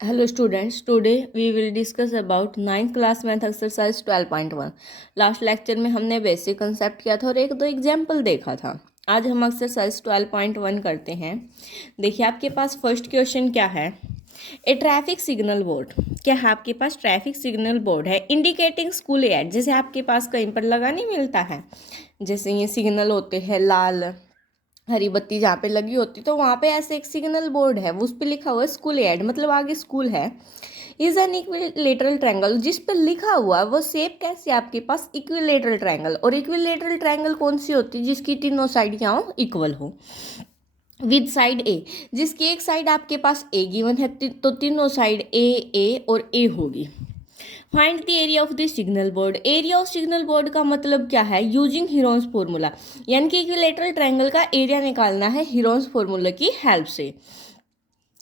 Hello students, today we will discuss about 9th class math exercise 12.1। Last lecture में हमने basic concept किया था और एक दो एग्जाम्पल देखा था। आज हम एक्सरसाइज 12.1 करते हैं। देखिए आपके पास फर्स्ट क्वेश्चन क्या है। ए ट्रैफिक सिग्नल बोर्ड, क्या है आपके पास ट्रैफिक सिग्नल बोर्ड है इंडिकेटिंग स्कूल एड। जैसे आपके पास कहीं पर लगा नहीं मिलता है, जैसे ये सिग्नल होते हैं लाल हरी बत्ती जहाँ पे लगी होती तो वहाँ पे ऐसे एक सिग्नल बोर्ड है, वो उस पर लिखा हुआ है स्कूल एड, मतलब आगे स्कूल है। इज एन इक्विलेटरल ट्रायंगल, जिस पे लिखा हुआ है वो शेप कैसी है आपके पास इक्विलेटरल ट्रायंगल। और इक्विलेटरल ट्रायंगल कौन सी होती है, जिसकी तीनों साइड क्या हो इक्वल हो। विद साइड ए, जिसकी एक साइड आपके पास ए गिवन है तो तीनों साइड ए और ए होगी। Find the area of the signal board. Area of signal board का मतलब क्या है, यूजिंग हीरोन्स फॉर्मूला, यानी कि इक्विलेटरल ट्रायंगल का एरिया निकालना है हीरोन्स फॉर्मूला की हेल्प से।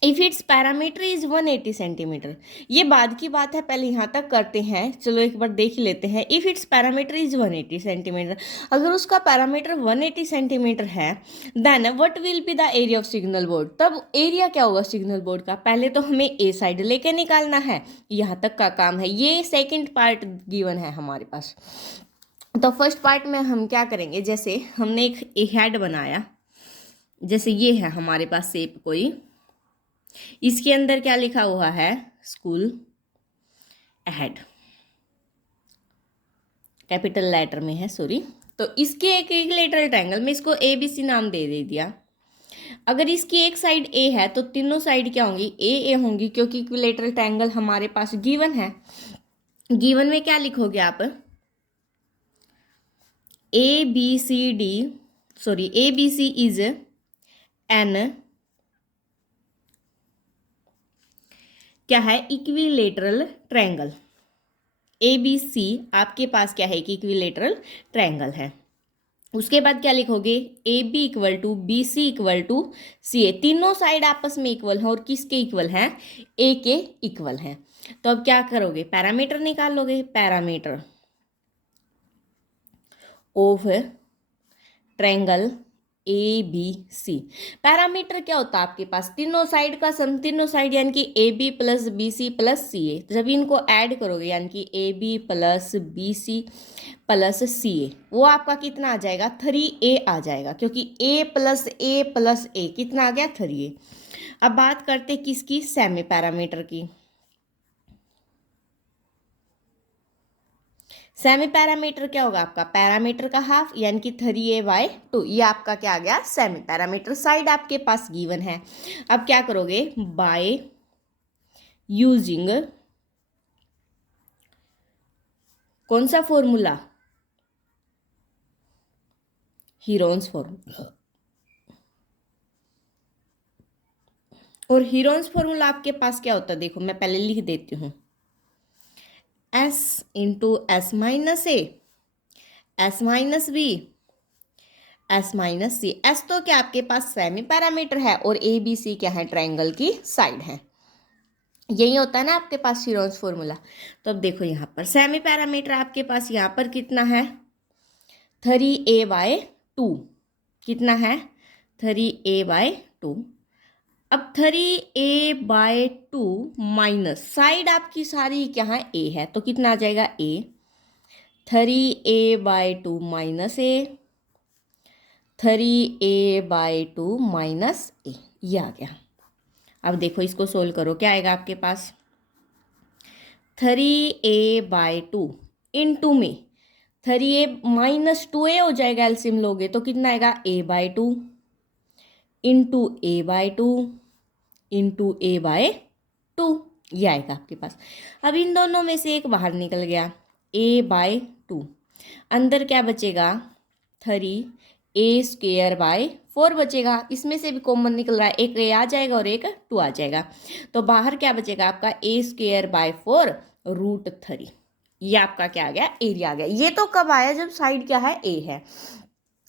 If its perimeter is 180 centimetre, ये बाद की बात है, पहले यहाँ तक करते हैं, चलो एक बार देख लेते हैं। If its perimeter is 180 centimetre, अगर उसका पैरामीटर 180 सेंटीमीटर है, then what will be the area of signal board. तब एरिया क्या होगा सिग्नल बोर्ड का, पहले तो हमें ए साइड लेके निकालना है, यहाँ तक का काम है, ये सेकेंड पार्ट गिवन है हमारे पास। तो फर्स्ट पार्ट में हम क्या करेंगे, जैसे हमने एक हेड बनाया, जैसे ये है हमारे पास शेप कोई, इसके अंदर क्या लिखा हुआ है स्कूल अहेड, कैपिटल लेटर में है सॉरी। तो इसके एक इक्विलेटरल ट्रायंगल में इसको ए बी सी नाम दे दिया। अगर इसकी एक साइड ए है तो तीनों साइड क्या होंगी ए होंगी, क्योंकि इक्विलेटरल ट्रायंगल हमारे पास गिवन है। गिवन में क्या लिखोगे आप, A B C D sorry A B C is an क्या है equilateral triangle. A B C आपके पास क्या है कि इक्विलेटरल ट्रायंगल है। उसके बाद क्या लिखोगे, A B equal to B C equal to C A, तीनों साइड आपस में इक्वल हैं और किसके इक्वल हैं ए के इक्वल हैं। तो अब क्या करोगे, पैरामीटर निकाल लोगे, perimeter of triangle A B C. Perimeter क्या होता है आपके पास, तीनों साइड का सम, तीनों साइड यानी कि A B plus B C plus C A, जब इनको ऐड करोगे यानी कि A B plus B C plus C A, वो आपका कितना आ जाएगा 3a आ जाएगा, क्योंकि a प्लस ए कितना आ गया 3a। अब बात करते किसकी, सेमी पैरामीटर की। सेमी पैरामीटर क्या होगा आपका, पैरामीटर का हाफ यानी कि 3a/2, ये आपका क्या आ गया सेमी पैरामीटर। साइड आपके पास गिवन है। अब क्या करोगे, बाय यूजिंग कौन सा फॉर्मूला, हीरोन्स फॉर्मूला। और हीरोन्स फॉर्मूला आपके पास क्या होता है, देखो मैं पहले लिख देती हूँ, S into S minus A, S minus B, S minus C. S तो क्या आपके पास सेमी पैरामीटर है और ए बी सी क्या है ट्रायंगल की साइड है, यही होता है ना आपके पास हीरोन्स फॉर्मूला। तो अब देखो यहाँ पर सेमी पैरामीटर आपके पास यहाँ पर कितना है 3a/2, कितना है 3a/2। अब 3a/2 माइनस साइड आपकी सारी क्या है ए है, तो कितना आ जाएगा ए, 3a/2 माइनस ए, 3a/2 माइनस ए, ये आ गया। अब देखो इसको सोल्व करो, क्या आएगा आपके पास 3a/2 इंटू में 3a माइनस 2a हो जाएगा, एलसीएम लोगे तो कितना आएगा a/2 into a/2 into a/2, ये आएगा आपके पास। अब इन दोनों में से एक बाहर निकल गया a/2, अंदर क्या बचेगा 3a² बचेगा, इसमें से भी कॉमन निकल रहा है, एक a आ जाएगा और एक 2 आ जाएगा, तो बाहर क्या बचेगा आपका a²/4 √3। ये आपका क्या आ गया एरिया आ गया। ये तो कब आया, जब साइड क्या है ए है।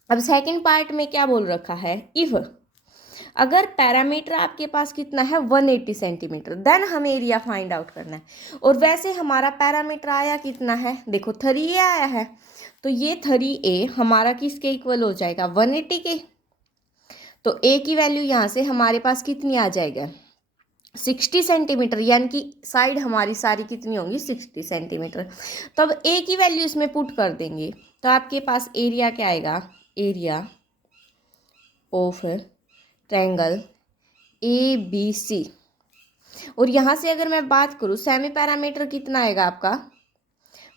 अब सेकंड पार्ट में क्या बोल रखा है, इफ अगर पैरामीटर आपके पास कितना है 180 सेंटीमीटर, देन हमें एरिया फाइंड आउट करना है। और वैसे हमारा पैरामीटर आया कितना है, देखो 3a आया है, तो ये 3a हमारा किसके इक्वल हो जाएगा 180 के। तो a की वैल्यू यहाँ से हमारे पास कितनी आ जाएगा 60 सेंटीमीटर, यानी कि साइड हमारी सारी कितनी होंगी 60 सेंटीमीटर। तो अब ए की वैल्यू इसमें पुट कर देंगे तो आपके पास एरिया क्या आएगा, area of triangle A B C. और यहाँ से अगर मैं बात करूँ सेमी पैरामीटर कितना आएगा आपका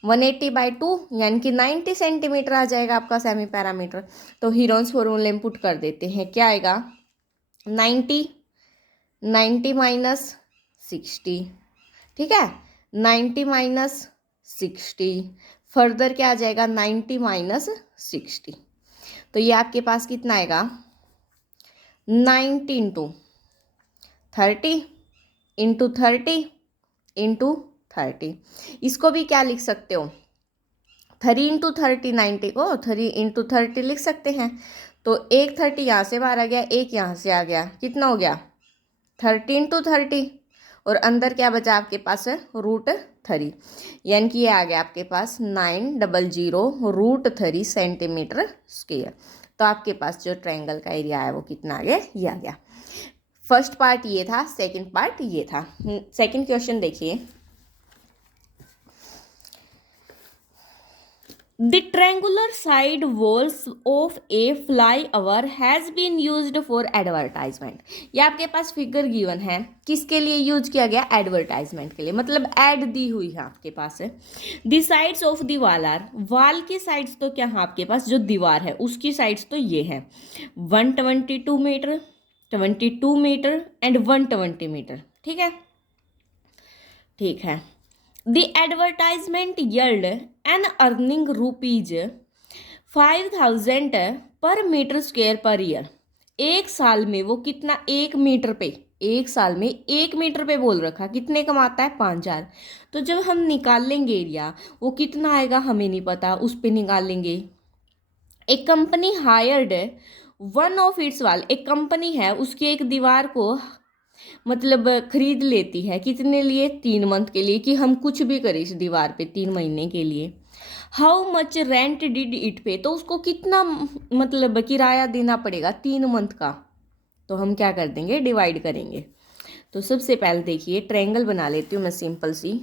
180/2, यानी कि 90 सेंटीमीटर आ जाएगा आपका सेमी पैरामीटर। तो हीरोन्स फॉर्मूले में पुट कर देते हैं, क्या आएगा 90 माइनस 60, ठीक है 90 माइनस 60, फर्दर क्या आ जाएगा 90 माइनस 60। तो ये आपके पास कितना आएगा 90 इंटू 30 इंटू 30 इंटू 30। इसको भी क्या लिख सकते हो 3 इंटू 30, 90 को 3 इंटू 30 लिख सकते हैं। तो एक 30 यहाँ से बाहर आ गया, एक यहाँ से आ गया, कितना हो गया 30 इंटू 30, और अंदर क्या बचा आपके पास √3, यानी कि ये आ गया आपके पास 900√3 सेंटीमीटर स्क्वायर। तो आपके पास जो ट्रायंगल का एरिया है वो कितना आ गया, ये आ गया। फर्स्ट पार्ट ये था, सेकंड पार्ट ये था। सेकंड क्वेश्चन देखिए, The triangular side walls of a flyover has been used for advertisement। ये आपके पास फिगर गिवन है, किसके लिए यूज किया गया, एडवर्टाइजमेंट के लिए, मतलब एड दी हुई है आपके पास है। The sides of the wall are, wall की साइड्स तो क्या है आपके पास, जो दीवार है उसकी साइड्स तो ये है 122 मीटर, 22 मीटर एंड 120 मीटर, ठीक है ठीक है। The advertisement yield an earning rupees 5000 per metre square per year. एक साल में वो कितना, एक मीटर पे, एक साल में 1 मीटर पे बोल रखा, कितने कमाता है 5000। तो जब हम निकाल लेंगे एरिया वो कितना आएगा हमें नहीं पता, उस पे निकाल लेंगे। एक company hired one of its wall, एक कंपनी है उसकी एक दीवार को मतलब खरीद लेती है, कितने लिए 3 मंथ के लिए, कि हम कुछ भी करें इस दीवार पे 3 महीने के लिए। How much rent did it पे, तो उसको कितना मतलब किराया देना पड़ेगा 3 मंथ का। तो हम क्या कर देंगे, डिवाइड करेंगे। तो सबसे पहले देखिए ट्रायंगल बना लेती हूँ मैं सिंपल सी।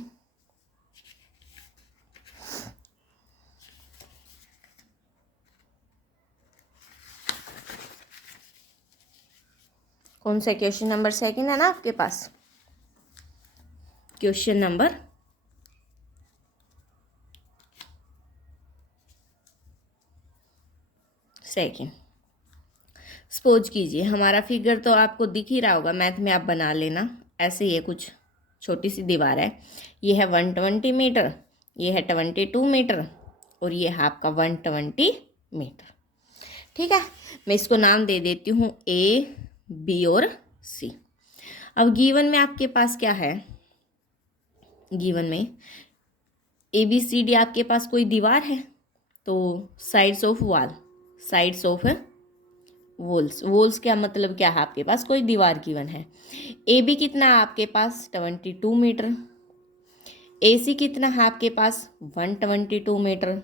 कौन सा क्वेश्चन नंबर सेकंड है ना आपके पास, क्वेश्चन नंबर सेकंड। सपोज कीजिए हमारा फिगर तो आपको दिख ही रहा होगा, मैथ में आप बना लेना। ऐसे ही है, कुछ छोटी सी दीवार है, ये है 120 मीटर, ये है 22 मीटर और ये है आपका 120 मीटर, ठीक है। मैं इसको नाम दे देती हूँ ए बी और सी। अब गिवन में आपके पास क्या है, गिवन में ए बी सी डी आपके पास कोई दीवार है, तो sides of wall, sides of walls, walls क्या मतलब क्या है आपके पास, कोई दीवार गिवन है। ए बी कितना है आपके पास 22 मीटर, ए सी कितना है आपके पास 122 मीटर,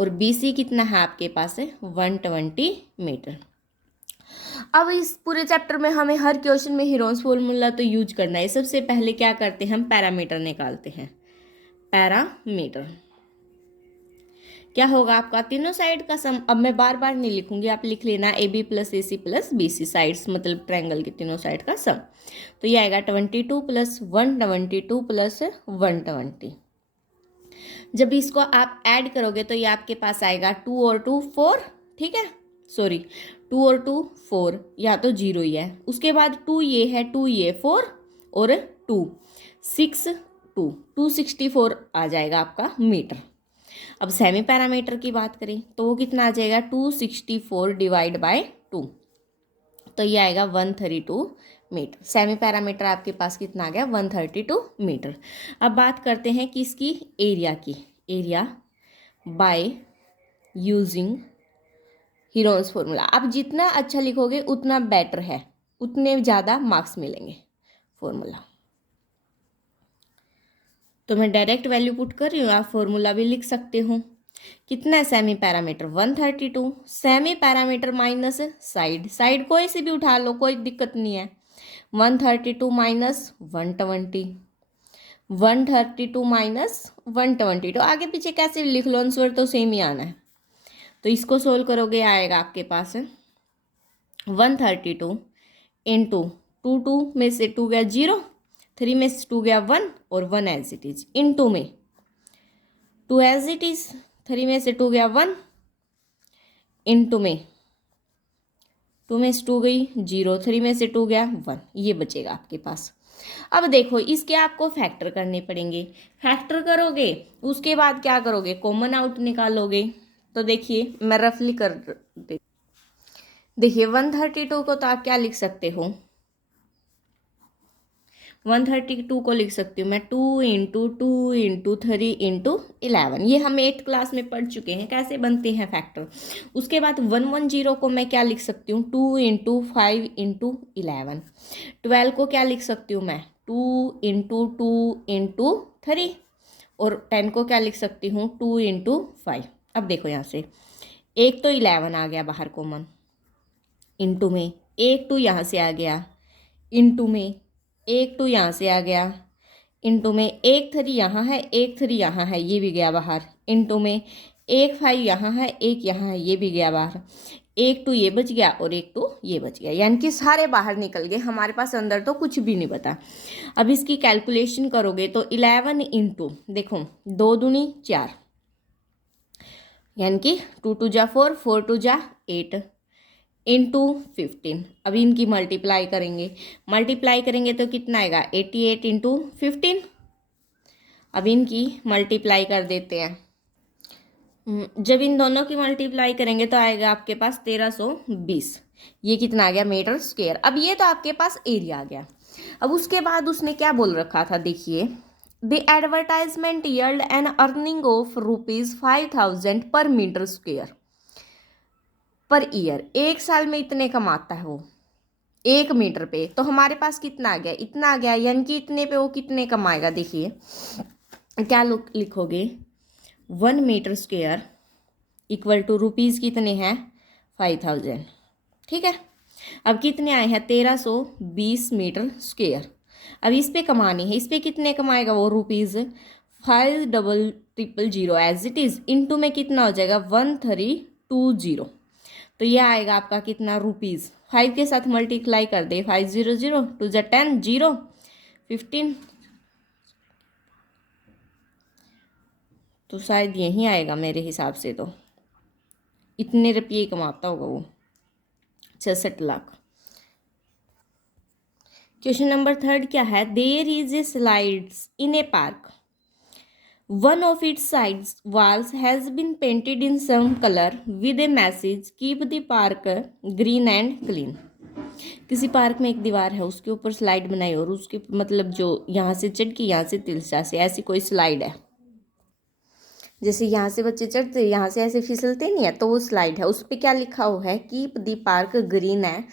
और बी सी कितना है आपके पास 120 मीटर। अब इस पूरे चैप्टर में हमें हर क्वेश्चन में हीरोन्स फॉर्मूला तो यूज करना है। सबसे पहले क्या करते हैं, हम पैरामीटर निकालते हैं। पैरामीटर क्या होगा आपका, तीनों साइड का सम। अब मैं बार बार नहीं लिखूंगी, आप लिख लेना A B plus A C plus B C, sides मतलब ट्रायंगल के तीनों साइड का सम। तो ये आएगा 22 प्लस 122 प्लस 120। जब इसको आप ऐड करोगे तो ये आपके पास आएगा 2 और 2 4, ठीक है, सॉरी 2 और 2 4, या तो 0 ही है। उसके बाद 2 ये है, 2 ये 4 और 2 6 2 264 आ जाएगा आपका मीटर। अब सेमी पैरामीटर की बात करें तो वो कितना आ जाएगा 264 डिवाइड बाय 2, तो ये आएगा 132 मीटर। सेमी पैरामीटर आपके पास कितना आ गया 132 मीटर। अब बात करते हैं किसकी, एरिया की। Area by using Heron's formula. आप जितना अच्छा लिखोगे उतना बेटर है, उतने ज़्यादा मार्क्स मिलेंगे। फॉर्मूला तो मैं डायरेक्ट वैल्यू पुट कर रही हूँ, आप फॉर्मूला भी लिख सकते हो। कितना है semi parameter 132, semi parameter minus side, side कोई से भी उठा लो कोई दिक्कत नहीं है, 132 माइनस 120, 132 माइनस 120, तो आगे पीछे कैसे लिख लो, आंसर तो सेम ही आना है। तो इसको सोल्व करोगे आएगा आपके पास 132 इंटू टू में से 2 गया 0, 3 में से 2 गया 1 और 1 एज इट इज, इंटू में 2 एज इट इज, 3 में से 2 गया 1, इंटू में 2 में से 2 गई 0, 3 में से 2 गया 1, ये बचेगा आपके पास। अब देखो इसके आपको फैक्टर करने पड़ेंगे, फैक्टर करोगे उसके बाद क्या करोगे, कॉमन आउट निकालोगे। तो देखिए मैं रफली कर दे, देखिए 132 को तो आप क्या लिख सकते हो, 132 को लिख सकती हूँ मैं 2 × 2 × 3 × 11, ये हम 8th क्लास में पढ़ चुके हैं कैसे बनते हैं फैक्टर। उसके बाद 110 को मैं क्या लिख सकती हूँ, 2 × 5 × 11, 12 को क्या लिख सकती हूँ मैं, 2 × 2 × 3, और 10 को क्या लिख सकती हूँ, 2 × 5। अब देखो यहाँ से एक तो 11 आ गया बाहर कॉमन, इंटू में एक 2 यहाँ से आ गया, इंटू में एक 2 यहाँ से आ गया, इंटू में एक 3 यहाँ है, एक 3 यहाँ है, ये भी गया बाहर, इंटू में एक 5 यहाँ है, एक यहाँ है, ये भी गया बाहर, एक 2 ये बच गया और एक 2 ये बच गया, यानी कि सारे बाहर निकल गए, हमारे पास अंदर तो कुछ भी नहीं बता। अब इसकी कैलकुलेशन करोगे तो 11 इंटू देखो 2 दूनी 4, यानी कि 2 2 जा 4, 4 2 जा 8, इंटू 15। अभी इनकी मल्टीप्लाई करेंगे तो कितना आएगा, 88 इंटू 15। अब इनकी मल्टीप्लाई कर देते हैं, जब इन दोनों की मल्टीप्लाई करेंगे तो आएगा आपके पास 1320, ये कितना आ गया मीटर स्क्वायर। अब ये तो आपके पास एरिया आ गया। अब उसके बाद उसने क्या बोल रखा था, देखिए the advertisement yield an earning of ₹5000 per metre square per year, एक साल में इतने कमाता है वो 1 मीटर पे, तो हमारे पास कितना आ गया, इतना आ गया, यानी कि इतने पे वो कितने कमाएगा। देखिए क्या लिखोगे, 1 metre square equal to rupees कितने हैं, 5000, ठीक है। अब कितने आए हैं, 1320 मीटर स्क्वायर। अब इस पे कमानी है, इस पे कितने कमाएगा वो, rupees 5000 as it is, into में कितना हो जाएगा 1320, तो ये आएगा आपका कितना, रुपीज़ 5 के साथ मल्टीप्लाई कर दे, 500 2 × 10 0 15, तो शायद यही आएगा मेरे हिसाब से, तो इतने रुपये कमाता होगा वो, 66 लाख। क्वेश्चन नंबर 3 क्या है, there is a slides in a park, one of its sides walls has been painted in some color with a message keep the park green and clean। किसी पार्क में एक दीवार है, उसके ऊपर स्लाइड बनाई और उसके मतलब जो यहाँ से चढ़ के यहाँ से तिलसा से ऐसी कोई स्लाइड है, जैसे यहाँ से बच्चे चढ़ते यहाँ से ऐसे फिसलते नहीं है, तो वो स्लाइड है। उस पर क्या लिखा हुआ है, कीप द पार्क ग्रीन है,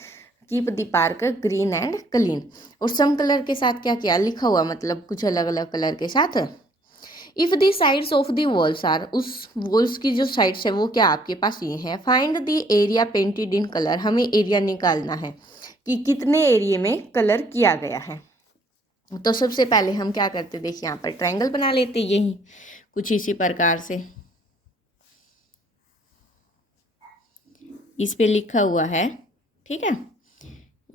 keep the park green and clean, और सम कलर के साथ क्या क्या लिखा हुआ, मतलब कुछ अलग अलग कलर के साथ। If the sides of the walls are, उस वॉल्स की जो साइड्स है वो क्या आपके पास ये है। Find the area painted in colour, हमें एरिया निकालना है कि कितने एरिया में कलर किया गया है। तो सबसे पहले हम क्या करते, देखिए यहाँ पर ट्रायंगल बना लेते, यही कुछ इसी प्रकार से इस पे लिखा हुआ है, ठीक है।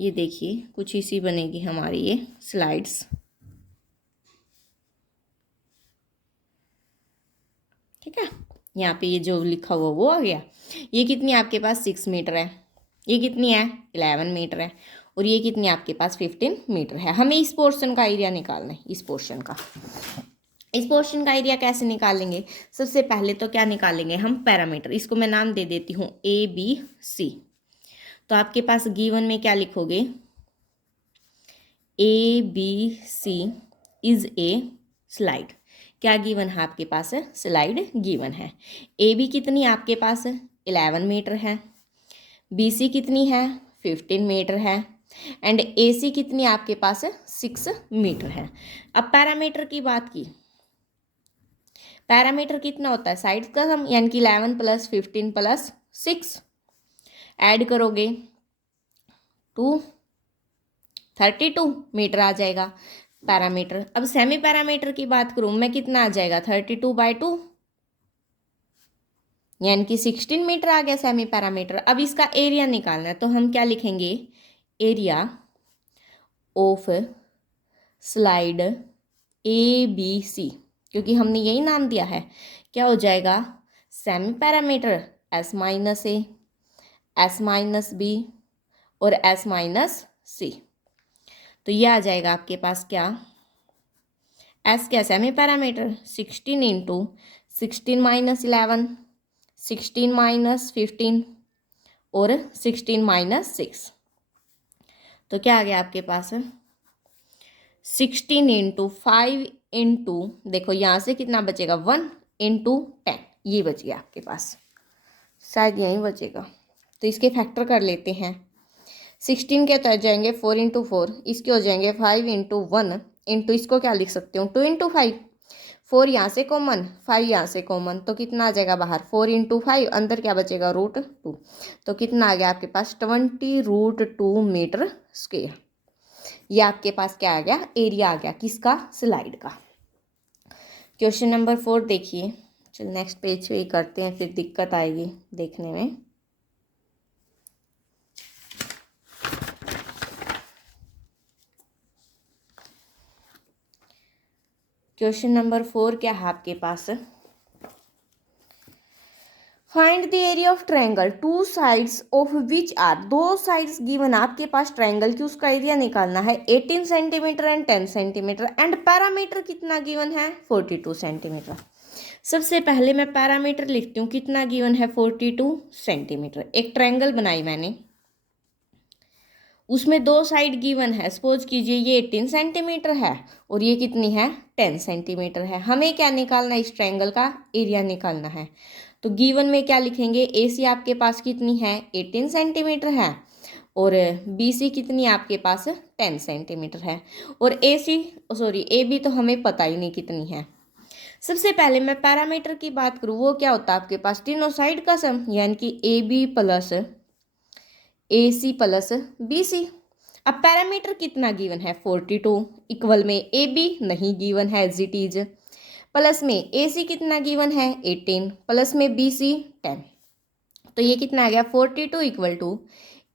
ये देखिए कुछ इसी बनेगी हमारी ये स्लाइड्स, ठीक है। यहाँ पे ये जो लिखा हुआ वो आ गया। ये कितनी आपके पास 6 मीटर है, ये कितनी है 11 मीटर है, और ये कितनी आपके पास 15 मीटर है। हमें इस पोर्शन का एरिया निकालना है, इस पोर्शन का एरिया कैसे निकालेंगे, सबसे पहले तो क्या निकालेंगे हम, पैरामीटर। इसको मैं नाम दे देती हूँ ABC। तो आपके पास गिवन में क्या लिखोगे, ABC इज ए स्लाइड। क्या गिवन है आपके पास, स्लाइड गिवन है। AB कितनी आपके पास 11 मीटर है, BC कितनी है 15 मीटर है, एंड AC कितनी आपके पास 6 मीटर है। अब पैरामीटर की बात की, पैरामीटर कितना होता है, साइड का सम, यानी कि 11 + 15 + 6 ऐड करोगे 2 32 मीटर आ जाएगा पैरामीटर। अब सेमी पैरामीटर की बात करूँ मैं, कितना आ जाएगा 32/2, यानी कि 16 मीटर आ गया सेमी पैरामीटर। अब इसका एरिया निकालना है, तो हम क्या लिखेंगे, एरिया ऑफ स्लाइड ABC, क्योंकि हमने यही नाम दिया है। क्या हो जाएगा, सेमी पैरामीटर S-A, S-B और S-C। तो ये आ जाएगा आपके पास क्या, S क्या सेमी पैरामीटर, 16 इंटू 16-11, 16-15 और 16-6। तो क्या आ गया आपके पास, 16 इंटू 5 इंटू, देखो यहाँ से कितना बचेगा 1 इंटू 10, ये बच गया आपके पास, शायद यहीं बचेगा। तो इसके फैक्टर कर लेते हैं। 16 के तो आ जाएंगे 4 इंटू 4, इसके हो जाएंगे 5 इंटू 1 इंटू, इसको क्या लिख सकते हो 2 इंटू 5, 4 यहाँ से कॉमन, 5 यहाँ से कॉमन, तो कितना आ जाएगा बाहर 4 इंटू 5, अंदर क्या बचेगा √2। तो कितना आ गया आपके पास 20√2 मीटर स्क्वेयर। ये आपके पास क्या आ गया, एरिया आ गया किसका, स्लाइड का। क्वेश्चन नंबर 4 देखिए। चल नेक्स्ट पेज पे ही करते हैं, फिर दिक्कत आएगी देखने में। क्वेश्चन नंबर 4 क्या है आपके पास, find the area of triangle two sides of which are, दो साइड्स गिवन, आपके पास ट्रायंगल की उसका एरिया निकालना है 18 centimetre and 10 centimetre, and parameter कितना गिवन है 42 सेंटीमीटर। सबसे पहले मैं पैरामीटर लिखती हूँ, कितना गिवन है 42 सेंटीमीटर। एक ट्रायंगल बनाई मैंने, उसमें दो साइड गिवन है, सपोज कीजिए ये 18 सेंटीमीटर है और ये कितनी है 10 सेंटीमीटर है। हमें क्या निकालना है, इस ट्रायंगल का एरिया निकालना है। तो गिवन में क्या लिखेंगे, AC आपके पास कितनी है 18 सेंटीमीटर है और BC कितनी आपके पास 10 सेंटीमीटर है, और AB तो हमें पता ही नहीं कितनी है। सबसे पहले मैं पैरामीटर की बात करूँ, वो क्या होता है आपके पास तीनों साइड का सम, यानी कि AB plus AC plus BC। अब पैरामीटर कितना गिवन है 42, इक्वल में AB नहीं गिवन है एज इट इज, प्लस में AC कितना गिवन है 18, प्लस में BC 10। तो ये कितना आ गया 42 इक्वल टू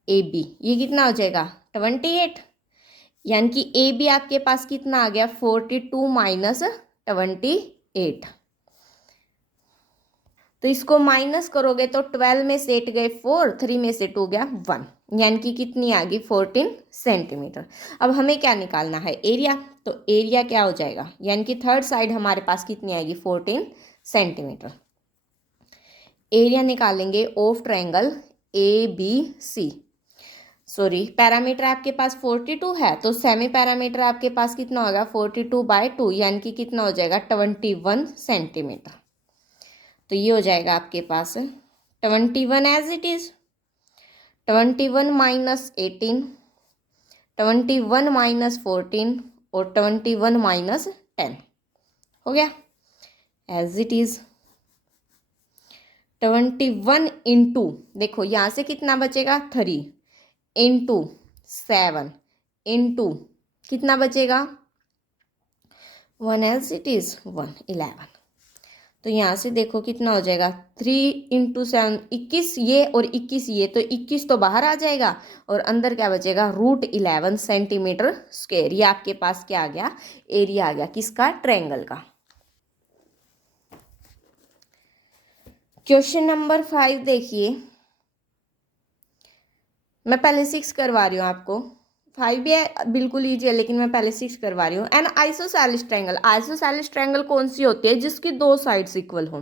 AB, ये कितना हो जाएगा 28, यानी कि AB आपके पास कितना आ गया 42 माइनस 28। तो इसको माइनस करोगे तो 12 में से 8 गए 4, 3 में से 2 गया 1, यानी कि कितनी आ गई 14 सेंटीमीटर। अब हमें क्या निकालना है, एरिया। तो एरिया क्या हो जाएगा, यानी कि थर्ड साइड हमारे पास कितनी आएगी 14 सेंटीमीटर। एरिया निकालेंगे of triangle ABC, sorry parameter आपके पास 42 है, तो सेमी पैरामीटर आपके पास कितना होगा 42/2, यानी कि कितना हो जाएगा 21 सेंटीमीटर। तो ये हो जाएगा आपके पास 21 as it is, 21 minus 18, 21 minus 14 और 21 माइनस 10 हो गया एज इट इज। 21 इंटू, देखो यहाँ से कितना बचेगा 3 इंटू 7 इंटू कितना बचेगा 1 एज इट इज 1, 11। तो यहाँ से देखो कितना हो जाएगा 3 इंटू 7 21, ये और 21 ये, तो 21 तो बाहर आ जाएगा और अंदर क्या बचेगा √11 सेंटीमीटर स्क्वायर। ये आपके पास क्या आ गया, एरिया आ गया किसका, ट्रायंगल का। क्वेश्चन नंबर 5 देखिए, मैं पहले 6 करवा रही हूँ आपको, 5 भी है बिल्कुल ईजी है, लेकिन मैं पहले 6 करवा रही हूँ। N isosceles triangle, isosceles triangle कौन सी होती है, जिसकी दो साइड्स इक्वल हो,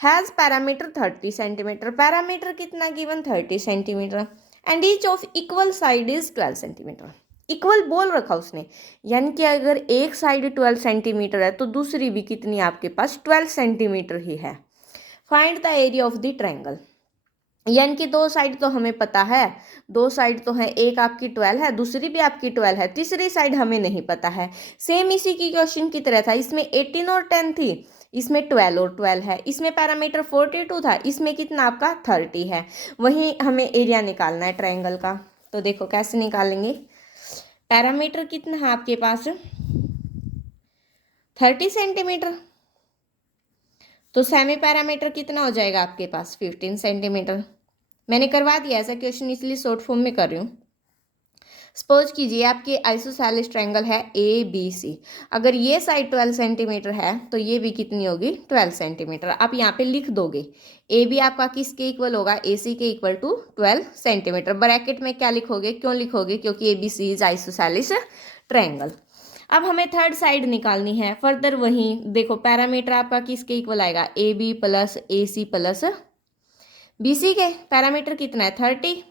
हैज पैरामीटर 30 सेंटीमीटर, पैरामीटर कितना given 30 centimetre, and each of equal side is 12 centimetre. Equal बोल रखा उसने, यानी कि अगर एक साइड 12 सेंटीमीटर है तो दूसरी भी कितनी आपके पास 12 सेंटीमीटर ही है। Find the area of the triangle, यानी कि दो साइड तो हमें पता है, दो साइड तो है, एक आपकी 12 है दूसरी भी आपकी 12 है, तीसरी साइड हमें नहीं पता है। सेम इसी की क्वेश्चन की तरह था, इसमें 18 और 10 थी, इसमें 12 और 12 है, इसमें पैरामीटर 42 था, इसमें कितना आपका 30 है। वहीं हमें एरिया निकालना है ट्रायंगल का। तो देखो कैसे निकालेंगे, पैरामीटर कितना है आपके पास, 30 सेंटीमीटर। तो सेमी पैरामीटर कितना हो जाएगा आपके पास, 15 सेंटीमीटर। मैंने करवा दिया ऐसा क्वेश्चन, इसलिए शॉर्ट फॉर्म में कर रही हूँ। सपोज कीजिए आपके आइसोसेलेस ट्रायंगल है ABC। अगर ये साइड 12 सेंटीमीटर है तो ये भी कितनी होगी, 12 सेंटीमीटर। आप यहाँ पे लिख दोगे AB आपका किसके इक्वल होगा, AC के इक्वल टू 12 सेंटीमीटर। ब्रैकेट में क्या लिखोगे, क्यों लिखोगे, क्योंकि ABC इज आइसोसेलेस ट्रायंगल। अब हमें थर्ड साइड निकालनी है। फर्दर वहीं देखो पैरामीटर आपका किसके इक्वल आएगा, AB plus AC plus BC के। पैरामीटर कितना है, 30।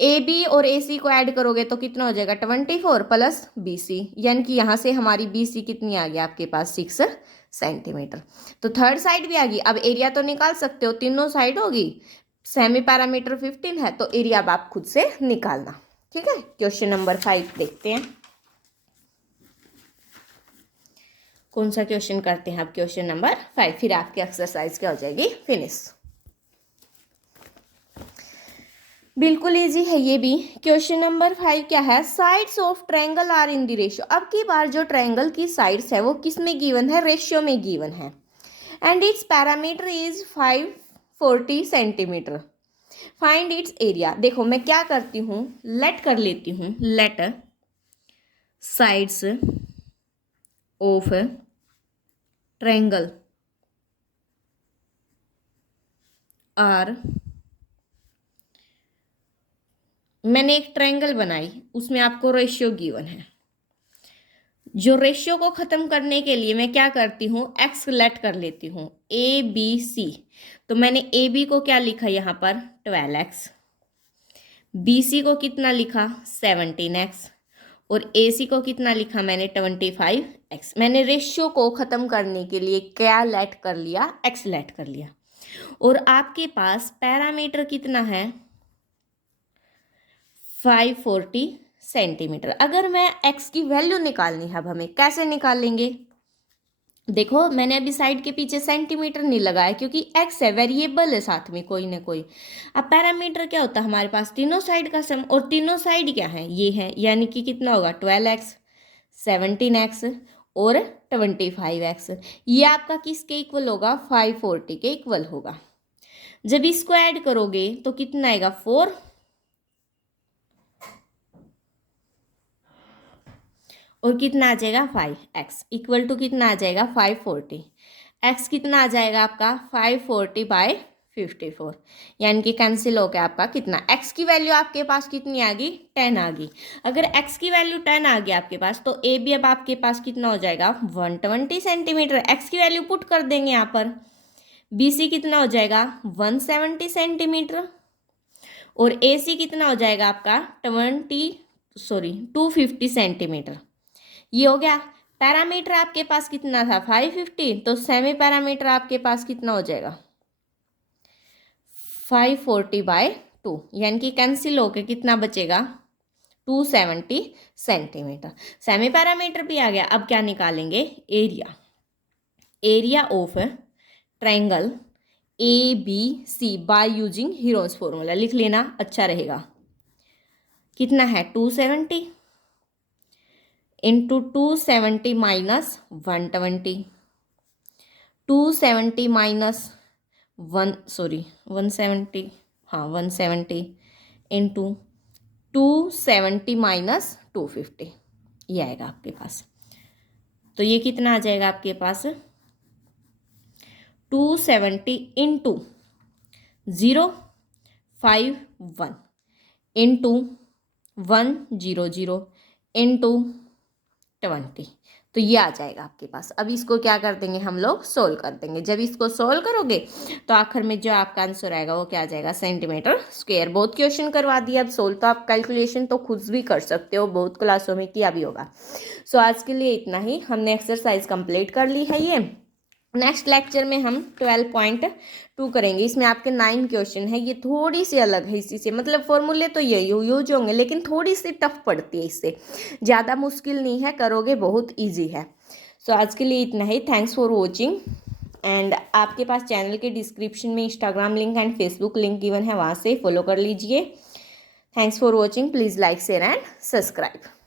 AB और AC को ऐड करोगे तो कितना हो जाएगा, 24 प्लस BC, यानी कि यहाँ से हमारी BC कितनी आ गई आपके पास, 6 सेंटीमीटर। तो थर्ड साइड भी आ गई। अब एरिया तो निकाल सकते हो, तीनों साइड होगी। सेमी पैरामीटर 15 है तो एरिया अब आप खुद से निकालना। ठीक है, क्वेश्चन नंबर 5 देखते हैं कौन सा क्वेश्चन करते हैं। आप क्वेश्चन नंबर 5, फिर आपकी एक्सरसाइज क्या हो जाएगी, फिनिश। बिल्कुल इजी है ये भी। क्वेश्चन नंबर 5 क्या है, sides of triangle are in the ratio. अब की बार जो ट्रायंगल की साइड्स है वो किस में गिवन है, रेशियो में गिवन है। And its perimeter is 540 centimetre. Find its area. देखो मैं क्या करती हूँ, लेट कर लेती हूँ, let sides of triangle are, मैंने एक ट्रायंगल बनाई, उसमें आपको रेशियो गिवन है। जो रेशियो को खत्म करने के लिए मैं क्या करती हूँ, एक्स लेट कर लेती हूँ, ABC। तो मैंने AB को क्या लिखा यहाँ पर, 12x। BC को कितना लिखा, 17x। और AC को कितना लिखा मैंने, 25x। मैंने रेशियो को खत्म करने के लिए क्या लेट कर लिया, एक्स लेट कर लिया। और आपके पास पैरामीटर कितना है, 540 सेंटीमीटर। अगर मैं x की वैल्यू निकालनी है, अब हमें कैसे निकालेंगे, देखो मैंने अभी साइड के पीछे सेंटीमीटर नहीं लगाया क्योंकि x है, वेरिएबल है साथ में कोई ना कोई। अब पैरामीटर क्या होता है, हमारे पास तीनों साइड का सम, और तीनों साइड क्या है, ये है, यानी कि कितना होगा, 12x, 17x और 25x। ये आपका किसके इक्वल होगा, 540 के इक्वल होगा। जब इसको ऐड करोगे तो कितना आएगा, 4, और कितना आ जाएगा, 5x इक्वल टू कितना आ जाएगा, 540। x कितना आ जाएगा आपका, 540/54, यानी कि कैंसिल हो गया आपका कितना, x की वैल्यू आपके पास कितनी आ गई, 10 आ गई। अगर x की वैल्यू 10 आ गई आपके पास तो AB अब आपके पास कितना हो जाएगा, 120 सेंटीमीटर। x की वैल्यू पुट कर देंगे यहाँ पर। BC कितना हो जाएगा, 170 सेंटीमीटर। और AC कितना हो जाएगा आपका, 250 सेंटीमीटर। ये हो गया। पैरामीटर आपके पास कितना था, 550। तो सेमी पैरामीटर आपके पास कितना हो जाएगा, 540/2, यानी कि कैंसिल होके कितना बचेगा, 270 सेंटीमीटर। सेमी पैरामीटर भी आ गया। अब क्या निकालेंगे, area. Area of triangle ABC by using heroes formula लिख लेना, अच्छा रहेगा। कितना है, 270 इंटू 270 माइनस 120, 270 माइनस 170, हाँ 170 इंटू 270 माइनस 250, ये आएगा आपके पास। तो ये कितना आ जाएगा आपके पास, 270 इंटू 051 इंटू 100 इंटू 20, तो ये आ जाएगा आपके पास। अब इसको क्या कर देंगे हम लोग, सोल्व कर देंगे। जब इसको सोल्व करोगे तो आखिर में जो आपका आंसर आएगा वो क्या आ जाएगा, सेंटीमीटर स्क्वायर। बहुत क्वेश्चन करवा दिया, अब सोल्व तो आप कैलकुलेशन तो खुद भी कर सकते हो, बहुत क्लासों में किया भी होगा। सो आज के लिए इतना ही, हमने एक्सरसाइज कंप्लीट कर ली है। ये नेक्स्ट लेक्चर में हम 12.2 करेंगे। इसमें आपके 9 क्वेश्चन है, ये थोड़ी सी अलग है इसी से, मतलब फॉर्मूले तो यही यूज होंगे लेकिन थोड़ी सी टफ पड़ती है, इससे ज़्यादा मुश्किल नहीं है, करोगे बहुत इजी है। सो आज के लिए इतना ही। Thanks for watching. एंड आपके पास चैनल के डिस्क्रिप्शन में Instagram link and Facebook link given है, वहाँ से फॉलो कर लीजिए। Thanks for watching. Please like share and subscribe.